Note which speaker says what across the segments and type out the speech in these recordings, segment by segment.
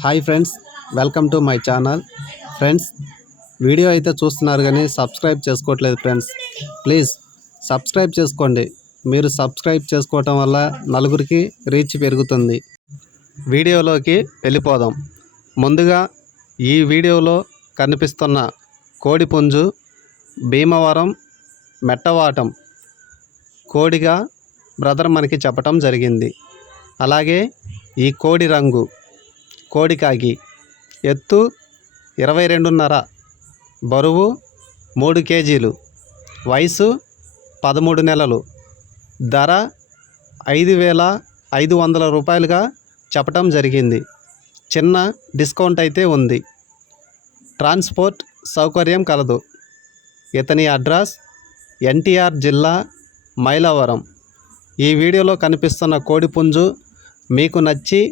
Speaker 1: Hi friends welcome to my channel. Friends video అయితే చూస్తున్నారు కానీ సబ్స్క్రైబ్ చేసుకోవట్లేదు ఫ్రెండ్స్. ప్లీజ్ సబ్స్క్రైబ్ చేసుకోండి. మీరు సబ్స్క్రైబ్ చేసుకోవటం వల్ల నలుగురికి రీచ్ పెరుగుతుంది. వీడియోలోకి వెళ్ళిపోదాం. ముందుగా ఈ వీడియోలో కనిపిస్తున్న కోడిపుంజు భీమవరం మెట్టవాటం కోడిగా బ్రదర్ మనకి చెప్పటం జరిగింది. అలాగే ఈ కోడి రంగు కోడికాకి. ఎత్తు ఇరవై రెండున్నర బరువు మూడు కేజీలు వయసు పదమూడు నెలలు ధర ఐదు వేల ఐదు వందల రూపాయలుగా చెప్పటం జరిగింది. చిన్న డిస్కౌంట్ అయితే ఉంది. ట్రాన్స్పోర్ట్ సౌకర్యం కలదు. ఇతని అడ్రస్ ఎన్టీఆర్ జిల్లా మైలవరం. ఈ వీడియోలో కనిపిస్తున్న కోడిపుంజు మీకు నచ్చి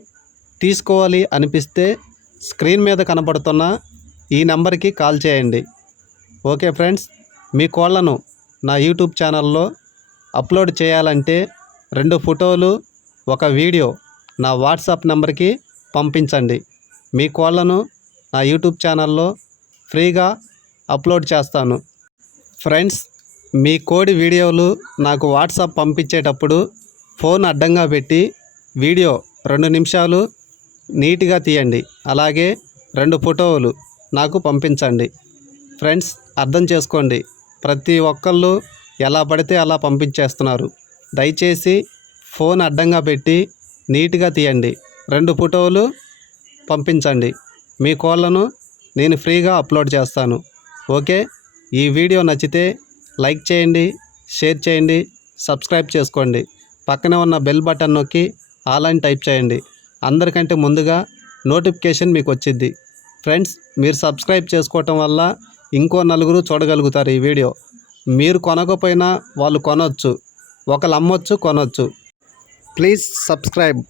Speaker 1: తీసుకోవాలి అనిపిస్తే స్క్రీన్ మీద కనబడుతున్న ఈ నెంబర్కి కాల్ చేయండి. ఓకే ఫ్రెండ్స్ మీ కోళ్ళను నా యూట్యూబ్ ఛానల్లో అప్లోడ్ చేయాలంటే రెండు ఫోటోలు ఒక వీడియో నా వాట్సాప్ నెంబర్కి పంపించండి. మీ కోళ్ళను నా యూట్యూబ్ ఛానల్లో ఫ్రీగా అప్లోడ్ చేస్తాను. ఫ్రెండ్స్ మీ కోడి వీడియోలు నాకు వాట్సాప్ పంపించేటప్పుడు ఫోన్ అడ్డంగా పెట్టి వీడియో రెండు నిమిషాలు నీట్గా తీయండి. అలాగే రెండు ఫోటోలు నాకు పంపించండి. ఫ్రెండ్స్ అర్థం చేసుకోండి. ప్రతి ఒక్కళ్ళు ఎలా పడితే అలా పంపించేస్తున్నారు. దయచేసి ఫోన్ అడ్డంగా పెట్టి నీట్గా తీయండి. రెండు ఫోటోలు పంపించండి. మీ కోళ్ళను నేను ఫ్రీగా అప్లోడ్ చేస్తాను. ఓకే? ఈ వీడియో నచ్చితే లైక్ చేయండి షేర్ చేయండి సబ్స్క్రైబ్ చేసుకోండి. పక్కనే ఉన్న బెల్ బటన్ నొక్కి ఆల్ అని టైప్ చేయండి. అందరికంటే ముందుగా నోటిఫికేషన్ మీకు వచ్చింది. ఫ్రెండ్స్ మీరు సబ్స్క్రైబ్ చేసుకోవటం వల్ల ఇంకో నలుగురు చూడగలుగుతారు ఈ వీడియో. మీరు కొనకపోయినా వాళ్ళు కొనవచ్చు ఒకళ్ళు అమ్మొచ్చు కొనవచ్చు ప్లీజ్ సబ్స్క్రైబ్.